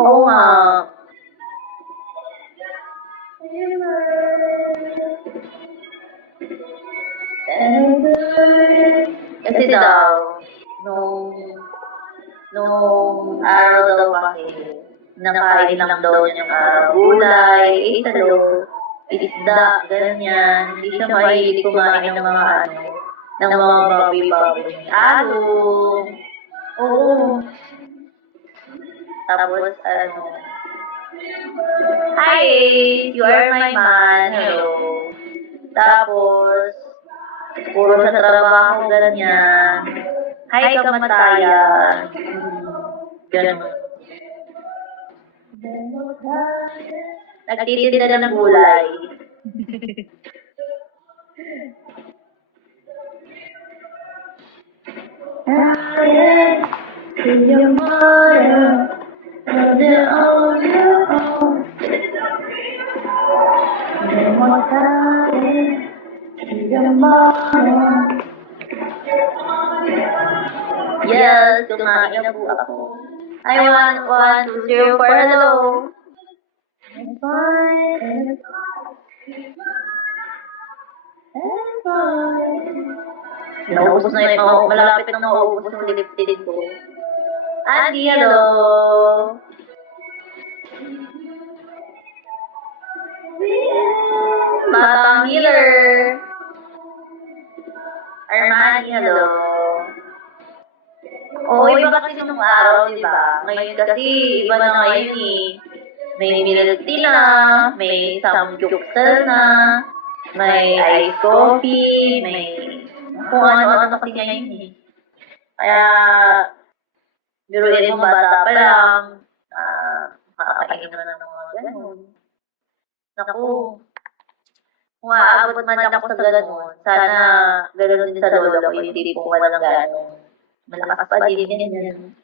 Oo nga. Kasi daw, nung araw daw kasi, nakain lang daw niya ng gulay, italo, isda, ganyan. Hindi siya mahilig kumain ng mga ng mga baboy-baboy. Oo. Tapos, hi, you are my man, hello. Tapos, puro sa trabaho, ganyan. Hi, kamatayan. Ganun. Nagtitinda ng gulay. Yes, kumain na po ako. I want 1, 2, 0 for hello. Naubos na yung malapit na naubos yung lipstick ko. Andy, hello. Batang healer. Armani, hello. Iba kasi nung araw, di ba? Ngayon kasi, iba na ngayon eh. May milk tea na, may samgyupsal na, may iced coffee, may kung ano-ano kasi ngayon eh. Kaya, biruin mo bata pa lang, makakain na ng mga ganun. Naku, kung aabot man ako sa ganun, sana ganun din sa lolo ko, yung tipong walang ganun. Malakas pa din yan.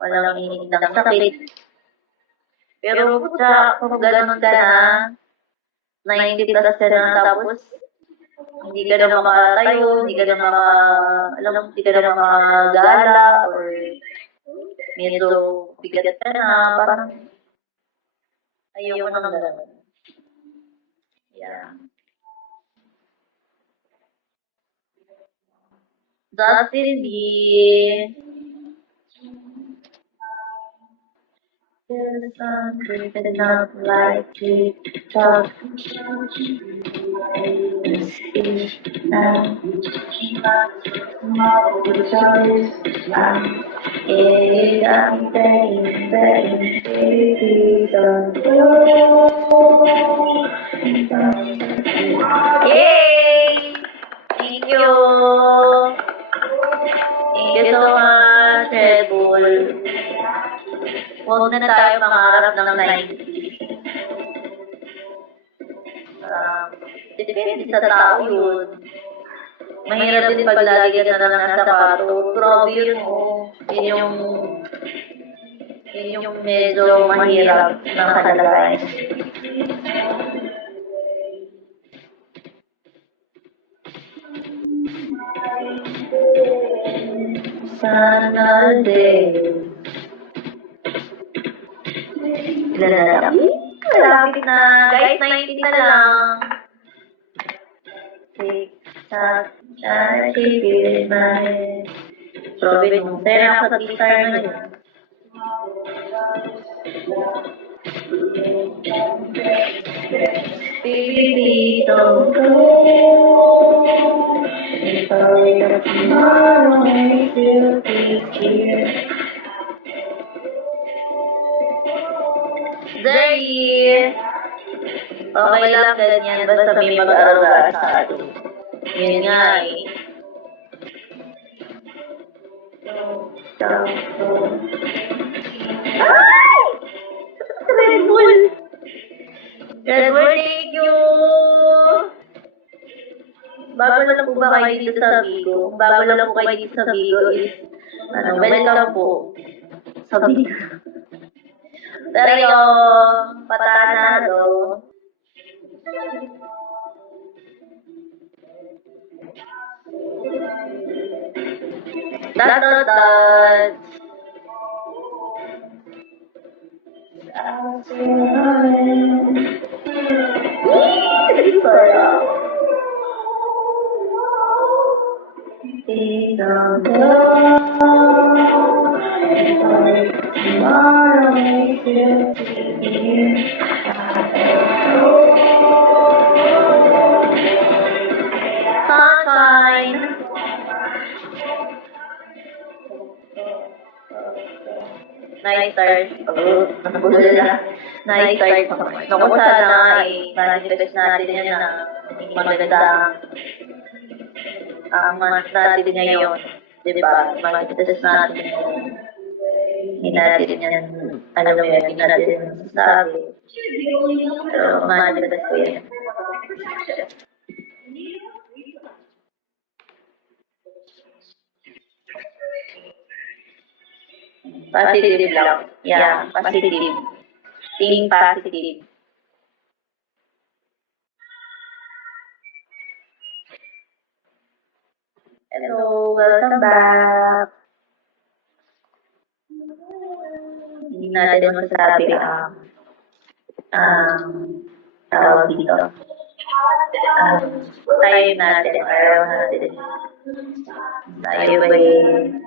Walang ininig ng sakit. Pero kung ganun ka na, 90 plus ka na, tapos hindi ka na makatayo, hindi ka na makagala, or medyo bigat ka na, parang ayaw ko nang ganun. Yeah. Justin B. There's something enough like TikTok. Yay! Thank you! Thank you so much, Red Bull. Huwag na tayo mangarap ng 90s. Depende sa tao yun. Mahirap din pag lagi ka na lang nasa sapato. Grabe yun, oh. Yun yung medyo mahirap ng kalagayan. Sana din. Malapit na. Guys, 19 na lang. Tik-tak, keep my head. Sabi nung pera sa guitar na yun. Baby, don't go. If I wake up tomorrow, I still be here. Zay! Okay lang ganyan, basta may mag-aruga sa atin. Yun nga eh. Ay! Red Bull! Red Bull, thank you! Bago lang po ba kayo dito sa Bigo? Bago lang po kayo dito sa Bigo is, welcome po sa Bigo. Pero patanado. Dot, dot, dot. Sunshine. Nice start. Nabulala. Nice start. Naku, sana manifest natin yan na maganda ang month natin ngayon. Diba? Manifest natin. Hindi natin yan, alam mo yan, hindi natin sabi. Pero manifest ko yan. Positive lang. Yeah, positive. Think positive. Hello, welcome back. Hindi natin masasabi tawag dito. Time natin, araw natin. Tayo ba'y